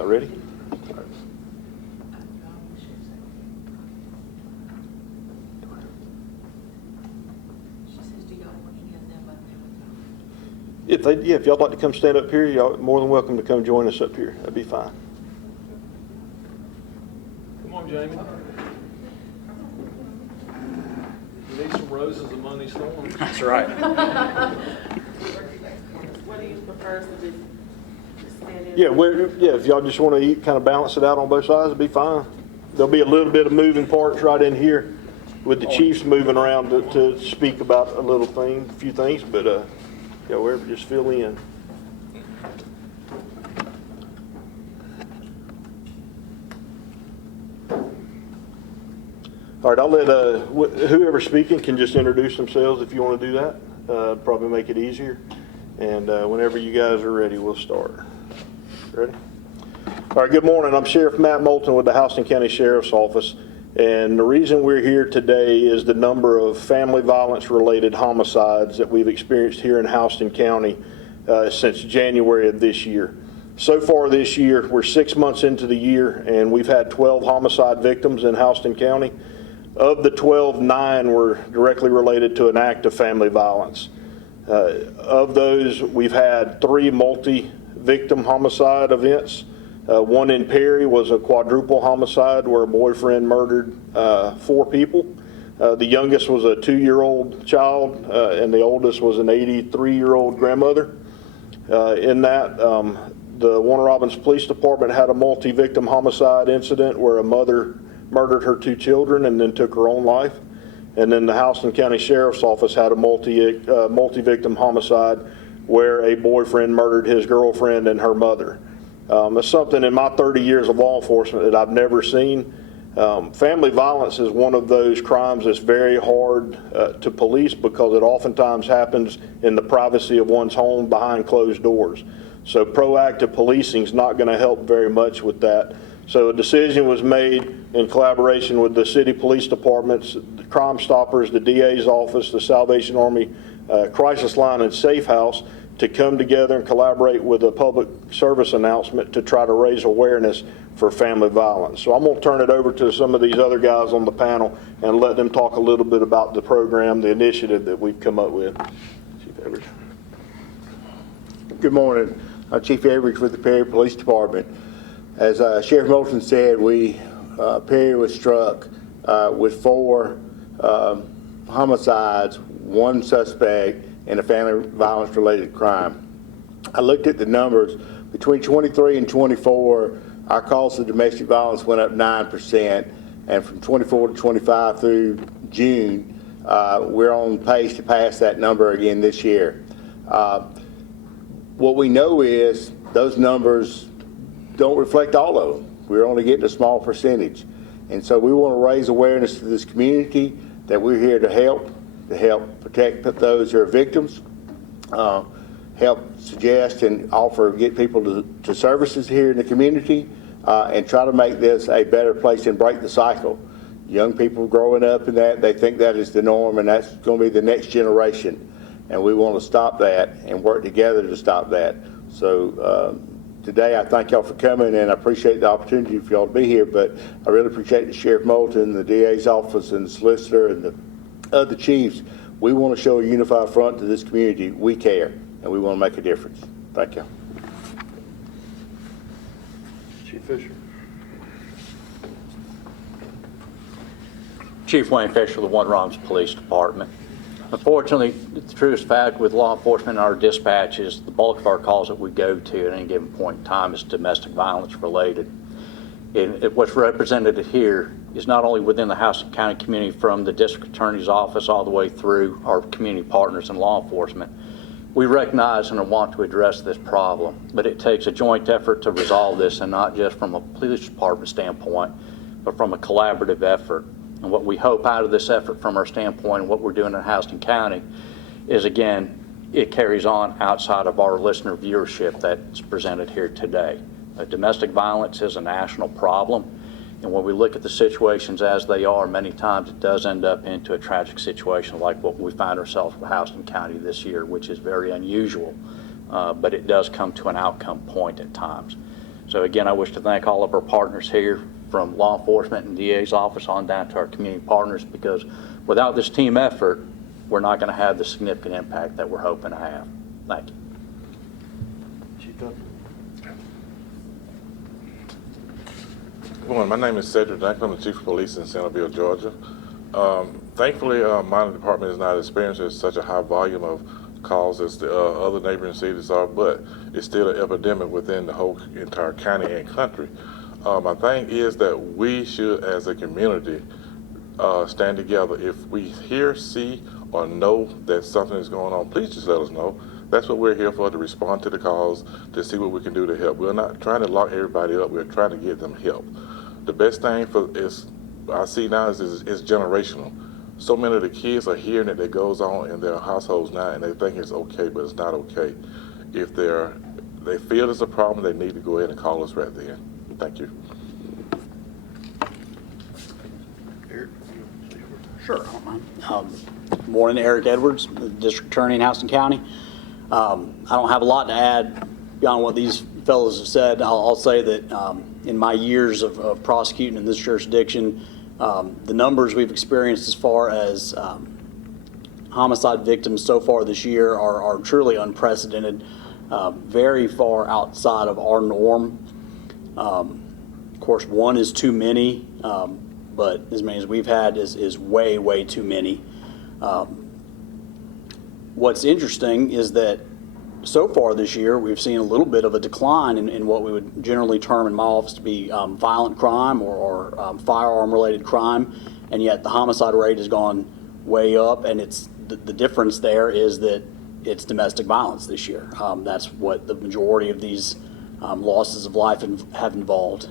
Y'all ready? If y'all like to come stand up here, y'all more than welcome to come join us up here. That'd be fine. Come on, Jamie. You need some roses among these thorns. That's right. What do you prefer to do? Stand in? Yeah, if y'all just want to kind of balance it out on both sides, it'd be fine. There'll be a little bit of moving parts right in here with the chiefs moving around to speak about a few things, but yeah, wherever, just fill in. All right, I'll let whoever's speaking can just introduce themselves if you want to do that. Probably make it easier. And whenever you guys are ready, we'll start. Ready? All right, good morning. I'm Sheriff Matt Molton with the Houston County Sheriff's Office. And the reason we're here today is the number of family violence related homicides that we've experienced here in Houston County since January of this year. So far this year, we're 6 months into the year, and we've had 12 homicide victims in Houston County. Of the 12, 9 were directly related to an act of family violence. Of those, we've had 3 multi-victim homicide events. One in Perry was a quadruple homicide where a boyfriend murdered 4 people. The youngest was a 2-year-old child, and the oldest was an 83-year-old grandmother. In that, the Warner Robins Police Department had a multi-victim homicide incident where a mother murdered her 2 children and then took her own life. And then the Houston County Sheriff's Office had a multi-victim homicide where a boyfriend murdered his girlfriend and her mother. It's something in my 30 years of law enforcement that I've never seen. Family violence is one of those crimes that's very hard to police because it oftentimes happens in the privacy of one's home behind closed doors. So proactive policing is not going to help very much with that. So a decision was made in collaboration with the city police departments, the Crime Stoppers, the DA's office, the Salvation Army Crisis Line, and Safe House to come together and collaborate with a public service announcement to try to raise awareness for family violence. So I'm going to turn it over to some of these other guys on the panel and let them talk a little bit about the program, the initiative that we've come up with. Chief Everidge. Good morning. I'm Chief Everidge with the Perry Police Department. As Sheriff Molton said, Perry was struck with 4 homicides, 1 suspect, and a family violence related crime. I looked at the numbers. Between 23 and 24, our calls of domestic violence went up 9%, and from 24 to 25 through June, we're on pace to pass that number again this year. What we know is those numbers don't reflect all of them. We're only getting a small percentage. And so we want to raise awareness to this community that we're here to help protect those who are victims, help suggest and get people to services here in the community, and try to make this a better place and break the cycle. Young people growing up in that, they think that is the norm, and that's going to be the next generation. And we want to stop that and work together to stop that. So today I thank y'all for coming, and I appreciate the opportunity for y'all to be here, but I really appreciate the Sheriff Molton, the DA's office, and the Solicitor, and the other chiefs. We want to show a unified front to this community. We care, and we want to make a difference. Thank you. Chief Fisher. Chief Wayne Fisher of the Warner Robins Police Department. Unfortunately, the truest fact with law enforcement and our dispatches, the bulk of our calls that we go to at any given point in time is domestic violence related. And what's represented here is not only within the Houston County community from the District Attorney's Office all the way through our community partners in law enforcement. We recognize and want to address this problem, but it takes a joint effort to resolve this, and not just from a police department standpoint, but from a collaborative effort. And what we hope out of this effort from our standpoint and what we're doing in Houston County is, again, it carries on outside of our listener viewership that's presented here today. Domestic violence is a national problem, and when we look at the situations as they are, many times it does end up into a tragic situation like what we find ourselves with Houston County this year, which is very unusual, but it does come to an outcome point at times. So again, I wish to thank all of our partners here, from law enforcement and DA's office on down to our community partners, because without this team effort, we're not going to have the significant impact that we're hoping to have. Thank you. Good morning. My name is Cedric. I'm the Chief of Police in Santaville, Georgia. Thankfully, my department is not experiencing such a high volume of calls as the other neighboring cities are, but it's still an epidemic within the whole entire county and country. My thing is that we should, as a community, stand together. If we hear, see, or know that something is going on, please just let us know. That's what we're here for, to respond to the calls, to see what we can do to help. We're not trying to lock everybody up. We're trying to get them help. The best thing I see now is generational. So many of the kids are hearing it that goes on in their households now, and they think it's okay, but it's not okay. If they feel there's a problem, they need to go ahead and call us right then. Thank you. Sure. Morning, Eric Edwards, the District Attorney in Houston County. I don't have a lot to add beyond what these fellows have said. I'll say that in my years of prosecuting in this jurisdiction, the numbers we've experienced as far as homicide victims so far this year are truly unprecedented, very far outside of our norm. Of course, one is too many, but as many as we've had is way, way too many. What's interesting is that so far this year, we've seen a little bit of a decline in what we would generally term in my office to be violent crime or firearm-related crime, and yet the homicide rate has gone way up, and the difference there is that it's domestic violence this year. That's what the majority of these losses of life have involved.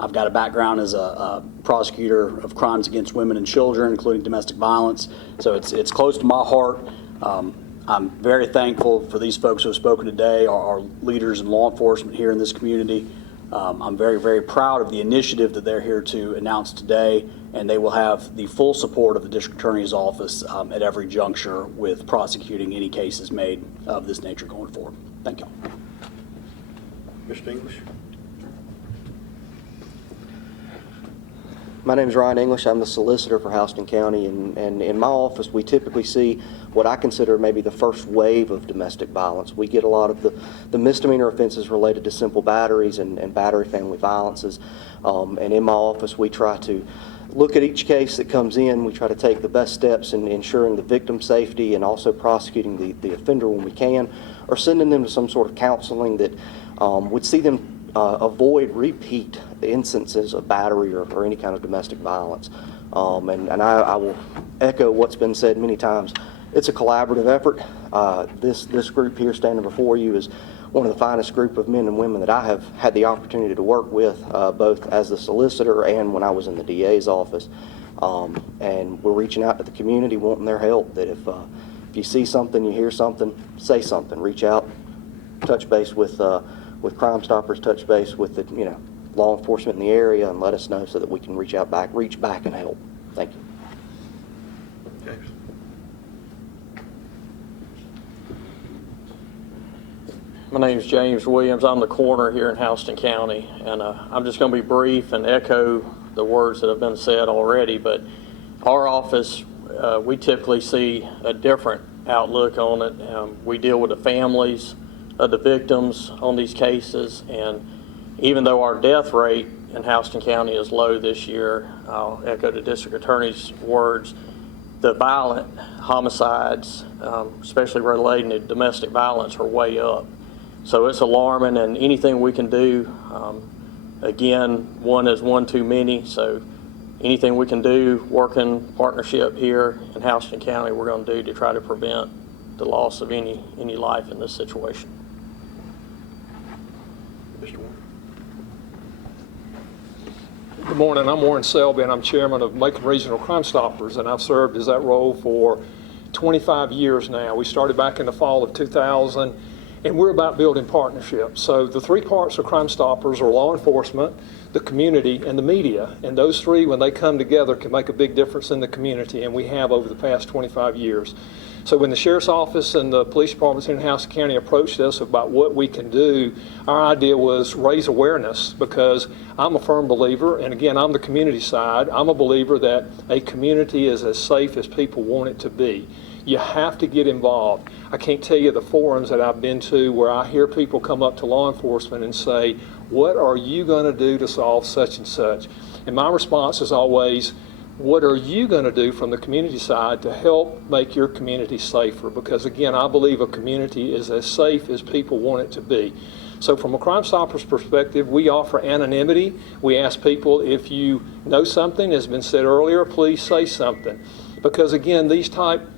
I've got a background as a prosecutor of crimes against women and children, including domestic violence, so it's close to my heart. I'm very thankful for these folks who have spoken today, our leaders in law enforcement here in this community. I'm very, very proud of the initiative that they're here to announce today, and they will have the full support of the District Attorney's Office at every juncture with prosecuting any cases made of this nature going forward. Thank you. Mr. English? My name is Ryan English. I'm the solicitor for Houston County, and in my office we typically see what I consider maybe the first wave of domestic violence. We get a lot of the misdemeanor offenses related to simple batteries and battery family violences, and in my office we try to look at each case that comes in. We try to take the best steps in ensuring the victim's safety and also prosecuting the offender when we can, or sending them to some sort of counseling that would see them avoid repeat instances of battery or any kind of domestic violence. And I will echo what's been said many times. It's a collaborative effort. This group here standing before you is one of the finest group of men and women that I have had the opportunity to work with, both as the solicitor and when I was in the DA's office. And we're reaching out to the community, wanting their help, that if you see something, you hear something, say something, reach out, touch base with Crime Stoppers, touch base with the law enforcement in the area, and let us know so that we can reach back and help. Thank you. James. My name is James Williams. I'm the coroner here in Houston County, and I'm just going to be brief and echo the words that have been said already, but our office, we typically see a different outlook on it. We deal with the families of the victims on these cases, and even though our death rate in Houston County is low this year, I'll echo the District Attorney's words, the violent homicides, especially relating to domestic violence, are way up. So it's alarming, and anything we can do, again, one is one too many, so anything we can do, working partnership here in Houston County, we're going to do to try to prevent the loss of any life in this situation. Mr. Warren? Good morning, I'm Warren Selby, and I'm chairman of Macon Regional Crime Stoppers, and I've served as that role for 25 years now. We started back in the fall of 2000, And we're about building partnerships. So the three parts of Crime Stoppers are law enforcement, the community, and the media. And those three, when they come together, can make a big difference in the community, and we have over the past 25 years. So when the Sheriff's Office and the police departments in Houston County approached us about what we can do, our idea was raise awareness, because I'm a firm believer, and again, I'm the community side, I'm a believer that a community is as safe as people want it to be. You have to get involved. I can't tell you the forums that I've been to where I hear people come up to law enforcement and say, what are you going to do to solve such and such? And my response is always, what are you going to do from the community side to help make your community safer? Because again, I believe a community is as safe as people want it to be. So from a Crime Stoppers perspective, we offer anonymity. We ask people, if you know something, as has been said earlier, please say something. Because again, these type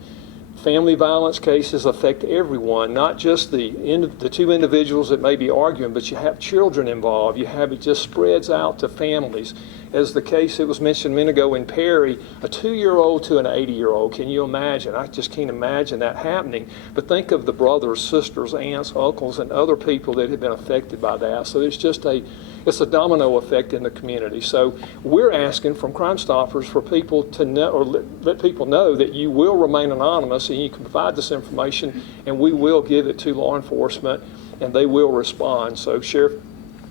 family violence cases affect everyone, not just the two individuals that may be arguing, but you have children involved. You have, it just spreads out to families. As the case that was mentioned a minute ago in Perry, a 2-year-old to an 80-year-old. Can you imagine? I just can't imagine that happening. But think of the brothers, sisters, aunts, uncles, and other people that have been affected by that. So it's just it's a domino effect in the community. So we're asking from Crime Stoppers for people to know, or let people know that you will remain anonymous and you can provide this information, and we will give it to law enforcement and they will respond. So Sheriff,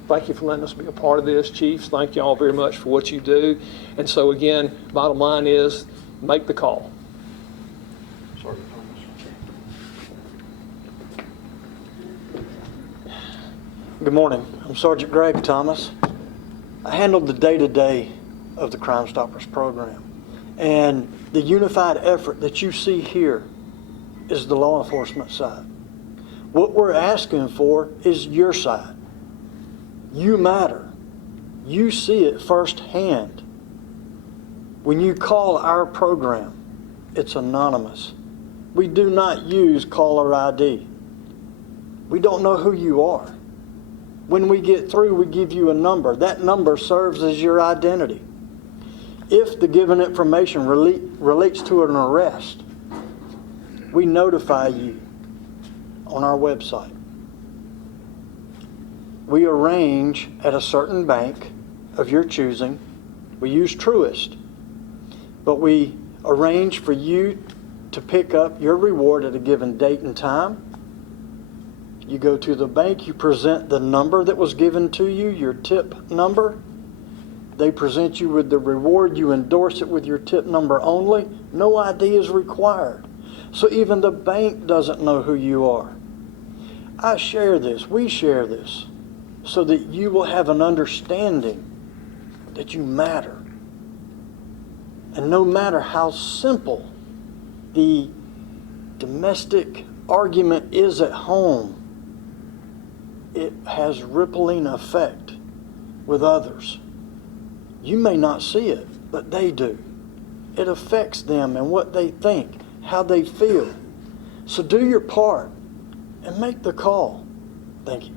thank you for letting us be a part of this. Chiefs, thank you all very much for what you do. And so again, bottom line is, make the call. Good morning. I'm Sergeant Greg Thomas. I handled the day-to-day of the Crime Stoppers program. And the unified effort that you see here is the law enforcement side. What we're asking for is your side. You matter. You see it firsthand. When you call our program, it's anonymous. We do not use caller ID. We don't know who you are. When we get through, we give you a number. That number serves as your identity. If the given information relates to an arrest, we notify you on our website. We arrange at a certain bank of your choosing. We use Truist, but we arrange for you to pick up your reward at a given date and time. You go to the bank, you present the number that was given to you, your tip number. They present you with the reward, you endorse it with your tip number only. No ID is required. So even the bank doesn't know who you are. I share this, we share this, so that you will have an understanding that you matter. And no matter how simple the domestic argument is at home, it has rippling effect with others. You may not see it, but they do. It affects them and what they think, how they feel. So do your part and make the call. Thank you.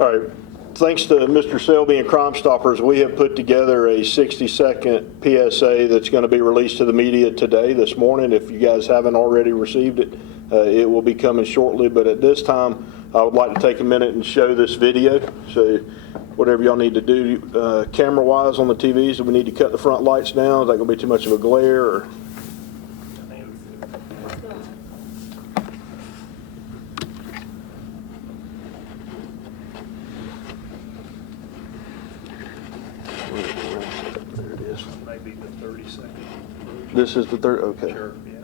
All right. Thanks to Mr. Selby and Crime Stoppers, we have put together a 60-second PSA that's going to be released to the media today, this morning. If you guys haven't already received it, it will be coming shortly. But at this time, I would like to take a minute and show this video. So whatever y'all need to do camera-wise on the TVs, do we need to cut the front lights down? Is that going to be too much of a glare? Or? Maybe the 30-second. This is the third, okay. Sure, yeah.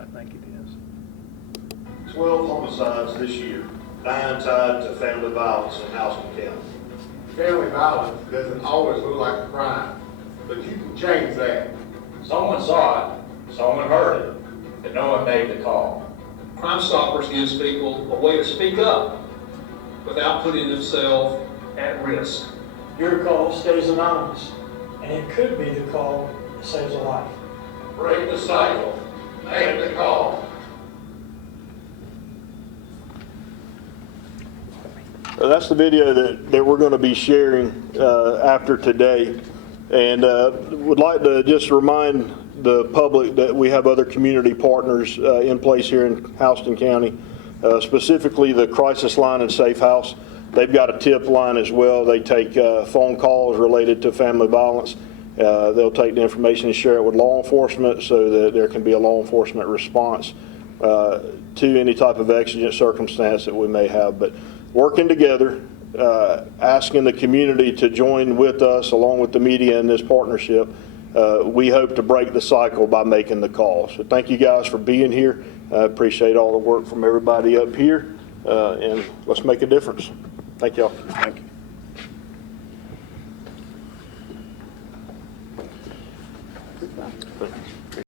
I think it is. 12 homicides this year, 9 tied to family violence in Houston County. Family violence doesn't always look like a crime, but you can change that. Someone saw it, someone heard it, but no one made the call. Crime Stoppers gives people a way to speak up without putting themselves at risk. Your call stays anonymous, and it could be the call that saves a life. Break the cycle. Make the call. That's the video that we're going to be sharing after today. And would like to just remind the public that we have other community partners in place here in Houston County, specifically the crisis line and Safe House. They've got a tip line as well. They take phone calls related to family violence. They'll take the information and share it with law enforcement so that there can be a law enforcement response to any type of exigent circumstance that we may have. But working together, asking the community to join with us along with the media in this partnership, we hope to break the cycle by making the call. So thank you guys for being here. I appreciate all the work from everybody up here, and let's make a difference. Thank y'all. Thank you.